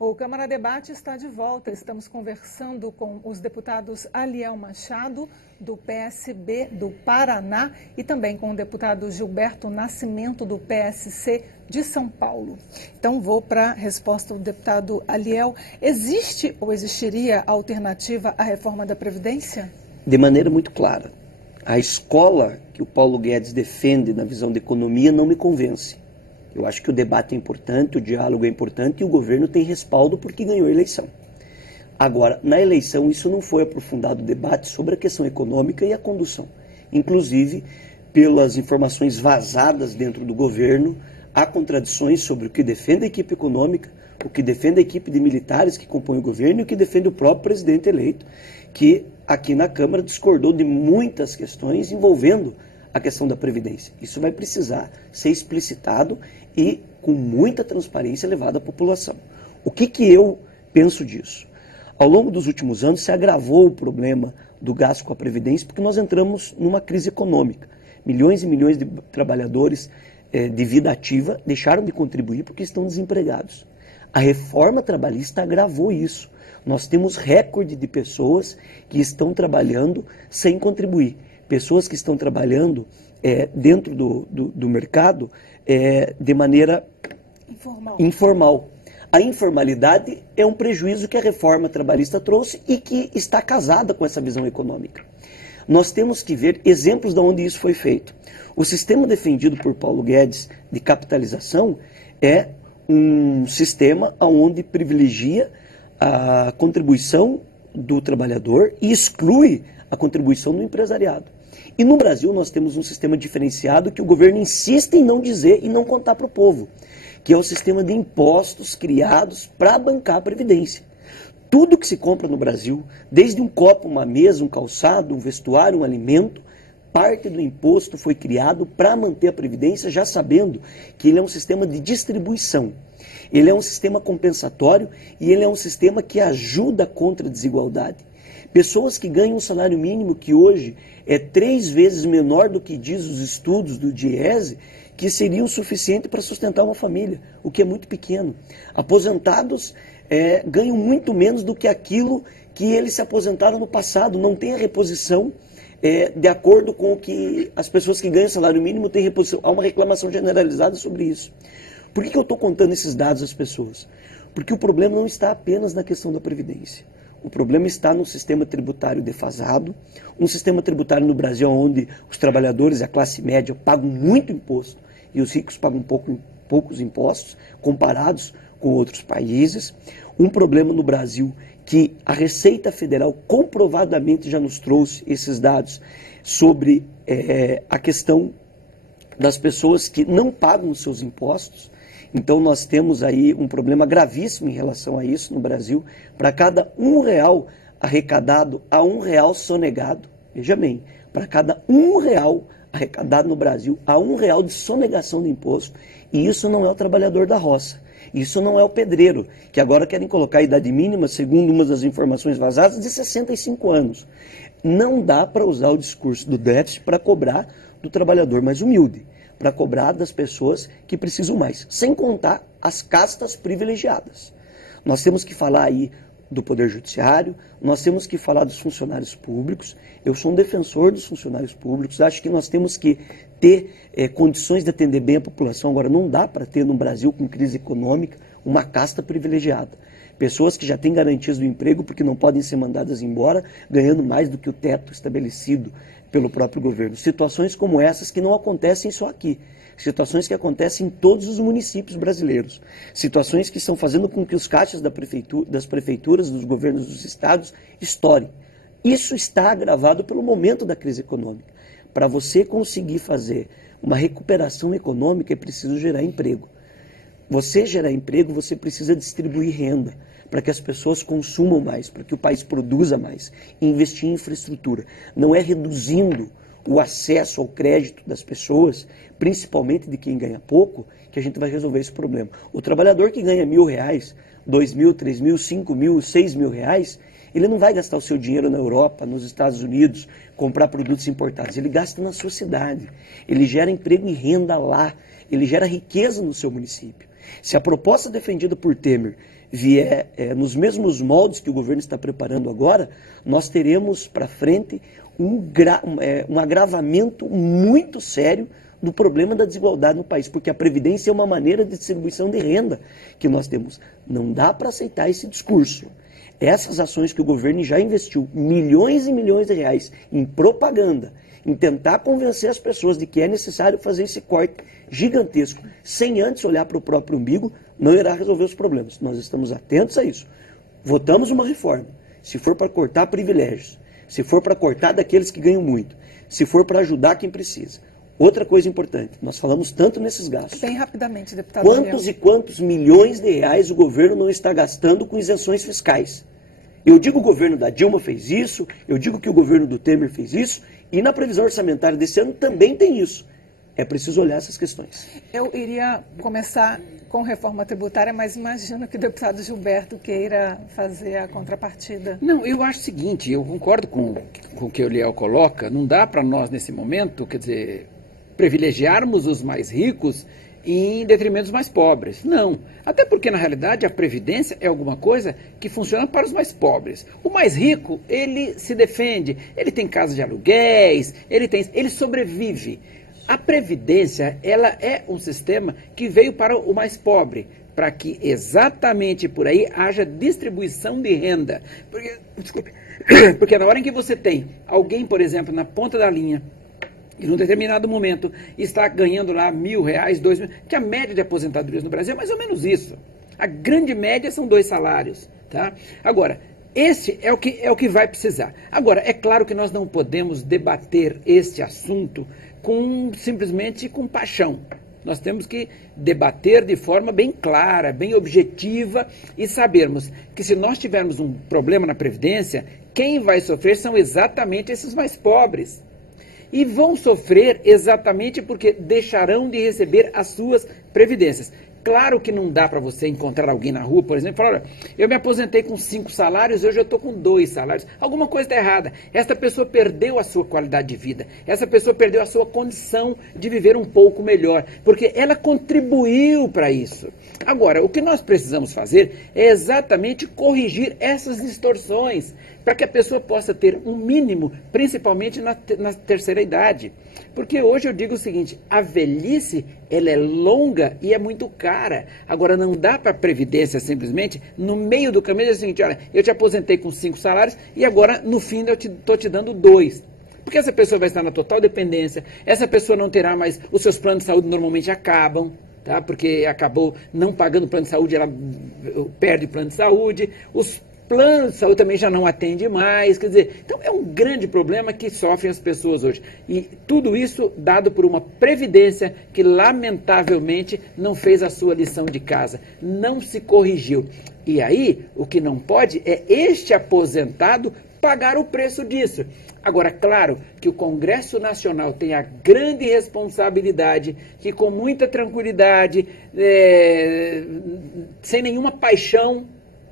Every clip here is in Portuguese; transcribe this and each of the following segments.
O Câmara Debate está de volta. Estamos conversando com os deputados Aliel Machado, do PSB do Paraná, e também com o deputado Gilberto Nascimento, do PSC de São Paulo. Então, vou para a resposta do deputado Aliel. Existe ou existiria alternativa à reforma da Previdência? De maneira muito clara. A escola que o Paulo Guedes defende na visão da economia não me convence. Eu acho que o debate é importante, o diálogo é importante e o governo tem respaldo porque ganhou a eleição. Agora, na eleição, isso não foi aprofundado o debate sobre a questão econômica e a condução. Inclusive, pelas informações vazadas dentro do governo, há contradições sobre o que defende a equipe econômica, o que defende a equipe de militares que compõe o governo e o que defende o próprio presidente eleito, que aqui na Câmara discordou de muitas questões envolvendo a questão da Previdência. Isso vai precisar ser explicitado e com muita transparência levado à população. O que eu penso disso? Ao longo dos últimos anos se agravou o problema do gasto com a Previdência porque nós entramos numa crise econômica. Milhões e milhões de trabalhadores de vida ativa deixaram de contribuir porque estão desempregados. A reforma trabalhista agravou isso. Nós temos recorde de pessoas que estão trabalhando sem contribuir. Pessoas que estão trabalhando dentro do mercado de maneira informal. A informalidade é um prejuízo que a reforma trabalhista trouxe e que está casada com essa visão econômica. Nós temos que ver exemplos de onde isso foi feito. O sistema defendido por Paulo Guedes de capitalização é um sistema onde privilegia a contribuição do trabalhador e exclui a contribuição do empresariado. E no Brasil nós temos um sistema diferenciado que o governo insiste em não dizer e não contar para o povo, que é o sistema de impostos criados para bancar a Previdência. Tudo que se compra no Brasil, desde um copo, uma mesa, um calçado, um vestuário, um alimento, parte do imposto foi criado para manter a Previdência, já sabendo que ele é um sistema de distribuição. Ele é um sistema compensatório e ele é um sistema que ajuda contra a desigualdade. Pessoas que ganham um salário mínimo que hoje é 3 vezes menor do que diz os estudos do DIEESE, que seria o suficiente para sustentar uma família, o que é muito pequeno. Aposentados ganham muito menos do que aquilo que eles se aposentaram no passado, não tem a reposição de acordo com o que as pessoas que ganham salário mínimo têm reposição. Há uma reclamação generalizada sobre isso. Por que eu estou contando esses dados às pessoas? Porque o problema não está apenas na questão da Previdência. O problema está no sistema tributário defasado, um sistema tributário no Brasil onde os trabalhadores e a classe média pagam muito imposto e os ricos pagam poucos impostos comparados com outros países. Um problema no Brasil que a Receita Federal comprovadamente já nos trouxe esses dados sobre a questão das pessoas que não pagam os seus impostos. Então nós temos aí um problema gravíssimo em relação a isso no Brasil. Para cada R$1 arrecadado, há R$1 sonegado. Veja bem, para cada R$1 arrecadado no Brasil, há R$1 de sonegação do imposto. E isso não é o trabalhador da roça. Isso não é o pedreiro, que agora querem colocar a idade mínima, segundo uma das informações vazadas, de 65 anos. Não dá para usar o discurso do déficit para cobrar do trabalhador mais humilde, para cobrar das pessoas que precisam mais, sem contar as castas privilegiadas. Nós temos que falar aí do Poder Judiciário, nós temos que falar dos funcionários públicos. Eu sou um defensor dos funcionários públicos, acho que nós temos que ter condições de atender bem a população. Agora, não dá para ter no Brasil, com crise econômica, uma casta privilegiada. Pessoas que já têm garantias do emprego porque não podem ser mandadas embora, ganhando mais do que o teto estabelecido pelo próprio governo. Situações como essas que não acontecem só aqui. Situações que acontecem em todos os municípios brasileiros. Situações que estão fazendo com que os caixas das prefeituras, dos governos dos estados, estourem. Isso está agravado pelo momento da crise econômica. Para você conseguir fazer uma recuperação econômica, é preciso gerar emprego. Você gerar emprego, você precisa distribuir renda para que as pessoas consumam mais, para que o país produza mais, e investir em infraestrutura. Não é reduzindo o acesso ao crédito das pessoas, principalmente de quem ganha pouco, que a gente vai resolver esse problema. O trabalhador que ganha R$1.000, R$2.000, R$3.000, R$5.000, R$6.000, ele não vai gastar o seu dinheiro na Europa, nos Estados Unidos, comprar produtos importados. Ele gasta na sua cidade. Ele gera emprego e renda lá. Ele gera riqueza no seu município. Se a proposta defendida por Temer vier nos mesmos moldes que o governo está preparando agora, nós teremos para frente um agravamento muito sério do problema da desigualdade no país, porque a Previdência é uma maneira de distribuição de renda que nós temos. Não dá para aceitar esse discurso. Essas ações que o governo já investiu milhões e milhões de reais em propaganda, em tentar convencer as pessoas de que é necessário fazer esse corte gigantesco, sem antes olhar para o próprio umbigo, não irá resolver os problemas. Nós estamos atentos a isso. Votamos uma reforma. Se for para cortar privilégios, se for para cortar daqueles que ganham muito, se for para ajudar quem precisa. Outra coisa importante, nós falamos tanto nesses gastos. Bem rapidamente, deputado. Quantos e quantos milhões de reais o governo não está gastando com isenções fiscais? Eu digo que o governo da Dilma fez isso, eu digo que o governo do Temer fez isso, e na previsão orçamentária desse ano também tem isso. É preciso olhar essas questões. Eu iria começar com reforma tributária, mas imagino que o deputado Gilberto queira fazer a contrapartida. Não, eu acho o seguinte, eu concordo com o que o Eliel coloca, não dá para nós nesse momento, quer dizer, privilegiarmos os mais ricos em detrimento dos mais pobres. Não. Até porque, na realidade, a Previdência é alguma coisa que funciona para os mais pobres. O mais rico, ele se defende, ele tem casa de aluguéis, ele sobrevive. A Previdência, ela é um sistema que veio para o mais pobre, para que exatamente por aí haja distribuição de renda. Porque na hora em que você tem alguém, por exemplo, na ponta da linha, e num determinado momento está ganhando lá R$1.000, R$2.000, que a média de aposentadorias no Brasil é mais ou menos isso. A grande média são 2 salários. Tá? Agora, esse é o que vai precisar. Agora, é claro que nós não podemos debater este assunto simplesmente com paixão. Nós temos que debater de forma bem clara, bem objetiva e sabermos que se nós tivermos um problema na Previdência, quem vai sofrer são exatamente esses mais pobres. E vão sofrer exatamente porque deixarão de receber as suas previdências. Claro que não dá para você encontrar alguém na rua, por exemplo, e falar, olha, eu me aposentei com 5 salários, hoje eu estou com 2 salários. Alguma coisa está errada. Esta pessoa perdeu a sua qualidade de vida. Essa pessoa perdeu a sua condição de viver um pouco melhor, porque ela contribuiu para isso. Agora, o que nós precisamos fazer é exatamente corrigir essas distorções, para que a pessoa possa ter um mínimo, principalmente na terceira idade. Porque hoje eu digo o seguinte, a velhice, ela é longa e é muito cara. Agora, não dá para a Previdência simplesmente, no meio do caminho, dizer o seguinte, olha, eu te aposentei com 5 salários e agora, no fim, eu estou te dando 2. Porque essa pessoa vai estar na total dependência, essa pessoa não terá mais, os seus planos de saúde normalmente acabam, tá? Porque acabou não pagando o plano de saúde, ela perde o plano de saúde, os planos de saúde também já não atende mais, quer dizer, então é um grande problema que sofrem as pessoas hoje. E tudo isso dado por uma Previdência que, lamentavelmente, não fez a sua lição de casa, não se corrigiu. E aí, o que não pode é este aposentado pagar o preço disso. Agora, claro que o Congresso Nacional tem a grande responsabilidade que, com muita tranquilidade, sem nenhuma paixão,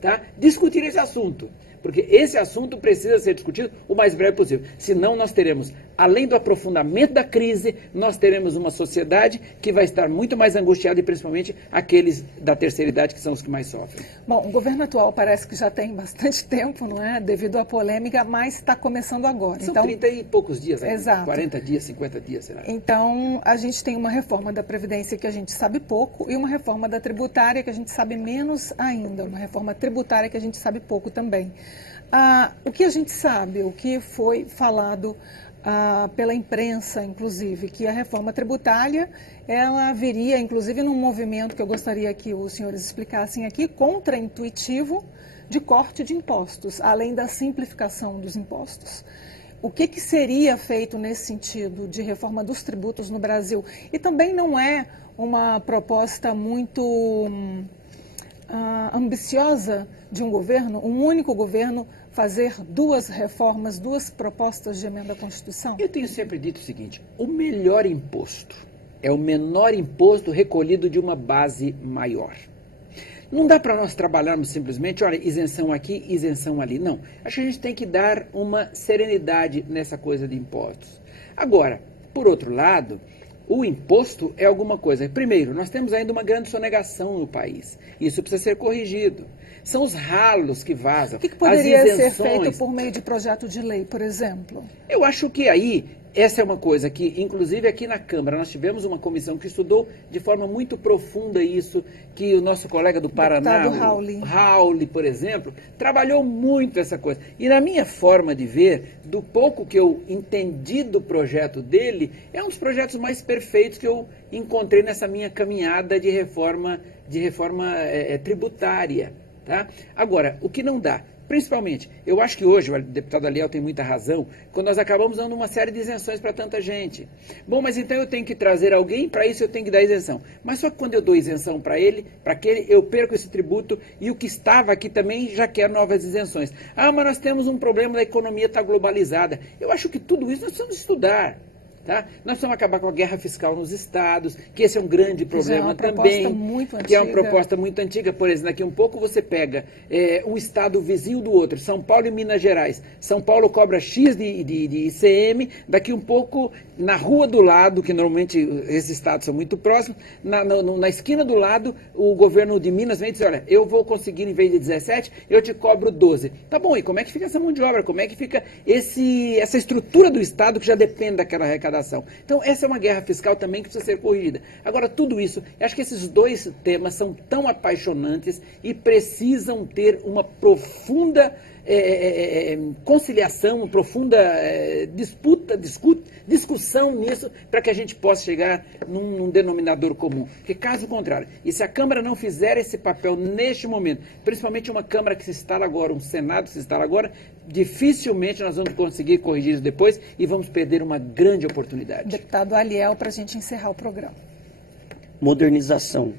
tá, discutir esse assunto, porque esse assunto precisa ser discutido o mais breve possível. Senão nós teremos, além do aprofundamento da crise, nós teremos uma sociedade que vai estar muito mais angustiada e principalmente aqueles da terceira idade que são os que mais sofrem. Bom, o governo atual parece que já tem bastante tempo, não é? Devido à polêmica, mas está começando agora. São 30 e poucos dias, né? Exato. 40 dias, 50 dias, será? Então, a gente tem uma reforma da Previdência que a gente sabe pouco e uma reforma da tributária que a gente sabe menos ainda, uma reforma tributária que a gente sabe pouco também. O que a gente sabe, o que foi falado pela imprensa, inclusive, que a reforma tributária, ela viria, inclusive, num movimento que eu gostaria que os senhores explicassem aqui, contraintuitivo de corte de impostos, além da simplificação dos impostos. O que seria feito nesse sentido de reforma dos tributos no Brasil? E também não é uma proposta muito ambiciosa de um governo, um único governo, fazer 2 reformas, 2 propostas de emenda à Constituição? Eu tenho sempre dito o seguinte, o melhor imposto é o menor imposto recolhido de uma base maior. Não dá para nós trabalharmos simplesmente, olha, isenção aqui, isenção ali. Não, acho que a gente tem que dar uma serenidade nessa coisa de impostos. Agora, por outro lado, o imposto é alguma coisa. Primeiro, nós temos ainda uma grande sonegação no país. Isso precisa ser corrigido. São os ralos que vazam. O que poderia ser feito por meio de projeto de lei, por exemplo? Eu acho que aí, essa é uma coisa que, inclusive aqui na Câmara, nós tivemos uma comissão que estudou de forma muito profunda isso, que o nosso colega do Paraná, o Rauli, por exemplo, trabalhou muito essa coisa. E na minha forma de ver, do pouco que eu entendi do projeto dele, é um dos projetos mais perfeitos que eu encontrei nessa minha caminhada de reforma tributária. Tá? Agora, o que não dá? Principalmente, eu acho que hoje, o deputado Aliel tem muita razão, quando nós acabamos dando uma série de isenções para tanta gente. Bom, mas então eu tenho que trazer alguém, para isso eu tenho que dar isenção. Mas só que quando eu dou isenção para ele, para aquele, eu perco esse tributo e o que estava aqui também já quer novas isenções. Ah, mas nós temos um problema da economia estar globalizada. Eu acho que tudo isso nós precisamos estudar. Tá? Nós precisamos acabar com a guerra fiscal nos estados, que esse é um grande problema também, que é uma proposta muito antiga. Por exemplo, daqui a um pouco você pega um estado vizinho do outro, São Paulo e Minas Gerais. São Paulo cobra X de ICM, daqui um pouco na rua do lado, que normalmente esses estados são muito próximos, na esquina do lado, o governo de Minas vem e diz, olha, eu vou conseguir, em vez de 17, eu te cobro 12. Tá bom, e como é que fica essa mão de obra? Como é que fica essa estrutura do estado que já depende daquela arrecadação? Então, essa é uma guerra fiscal também que precisa ser corrigida. Agora, tudo isso, eu acho que esses dois temas são tão apaixonantes e precisam ter uma profunda conciliação, uma profunda discussão nisso, para que a gente possa chegar num denominador comum. Porque, caso contrário, e se a Câmara não fizer esse papel neste momento, principalmente uma Câmara que se instala agora, um Senado que se instala agora, dificilmente nós vamos conseguir corrigir isso depois e vamos perder uma grande oportunidade. Deputado Aliel, para a gente encerrar o programa. Modernização,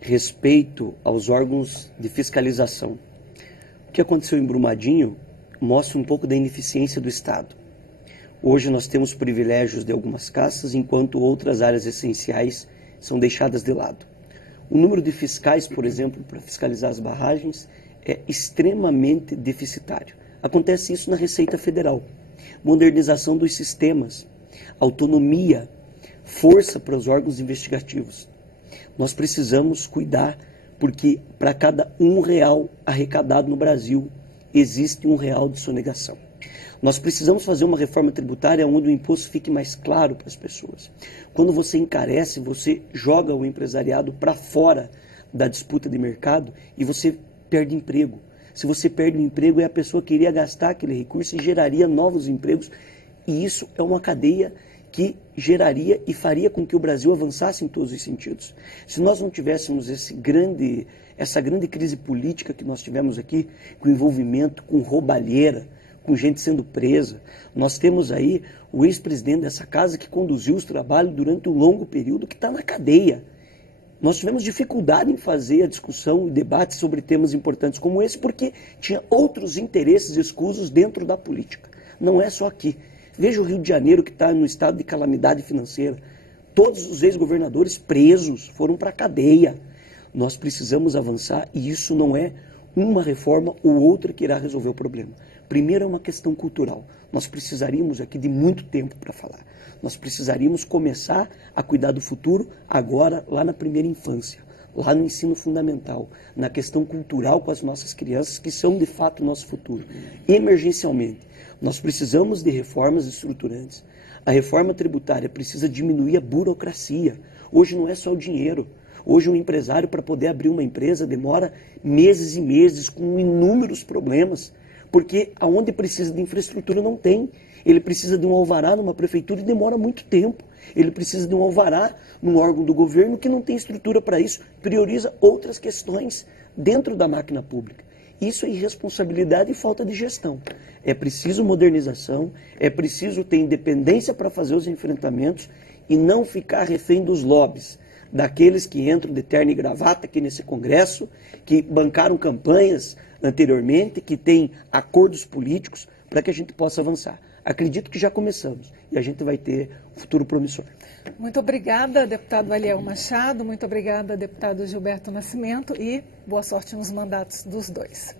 respeito aos órgãos de fiscalização. O que aconteceu em Brumadinho mostra um pouco da ineficiência do Estado. Hoje nós temos privilégios de algumas castas, enquanto outras áreas essenciais são deixadas de lado. O número de fiscais, por exemplo, para fiscalizar as barragens, é extremamente deficitário. Acontece isso na Receita Federal. Modernização dos sistemas, autonomia, força para os órgãos investigativos. Nós precisamos cuidar, porque para cada R$1 arrecadado no Brasil, existe R$1 de sonegação. Nós precisamos fazer uma reforma tributária onde o imposto fique mais claro para as pessoas. Quando você encarece, você joga o empresariado para fora da disputa de mercado e você perde emprego. Se você perde o emprego, a pessoa que iria gastar aquele recurso e geraria novos empregos. E isso é uma cadeia que geraria e faria com que o Brasil avançasse em todos os sentidos. Se nós não tivéssemos essa grande crise política que nós tivemos aqui, com envolvimento, com roubalheira, com gente sendo presa, nós temos aí o ex-presidente dessa casa que conduziu os trabalhos durante um longo período que está na cadeia. Nós tivemos dificuldade em fazer a discussão e debate sobre temas importantes como esse, porque tinha outros interesses escusos dentro da política. Não é só aqui. Veja o Rio de Janeiro, que está no estado de calamidade financeira. Todos os ex-governadores presos foram para a cadeia. Nós precisamos avançar e isso não é uma reforma ou outra que irá resolver o problema. Primeiro é uma questão cultural. Nós precisaríamos aqui de muito tempo para falar. Nós precisaríamos começar a cuidar do futuro agora, lá na primeira infância, lá no ensino fundamental, na questão cultural com as nossas crianças, que são de fato o nosso futuro. Emergencialmente, nós precisamos de reformas estruturantes. A reforma tributária precisa diminuir a burocracia. Hoje não é só o dinheiro. Hoje um empresário, para poder abrir uma empresa, demora meses e meses, com inúmeros problemas, porque aonde precisa de infraestrutura não tem. Ele precisa de um alvará numa prefeitura e demora muito tempo. Ele precisa de um alvará num órgão do governo que não tem estrutura para isso, prioriza outras questões dentro da máquina pública. Isso é irresponsabilidade e falta de gestão. É preciso modernização, é preciso ter independência para fazer os enfrentamentos e não ficar refém dos lobbies, daqueles que entram de terno e gravata aqui nesse Congresso, que bancaram campanhas anteriormente, que têm acordos políticos para que a gente possa avançar. Acredito que já começamos e a gente vai ter um futuro promissor. Muito obrigada, deputado Aliel Machado, muito obrigada, deputado Gilberto Nascimento, e boa sorte nos mandatos dos dois.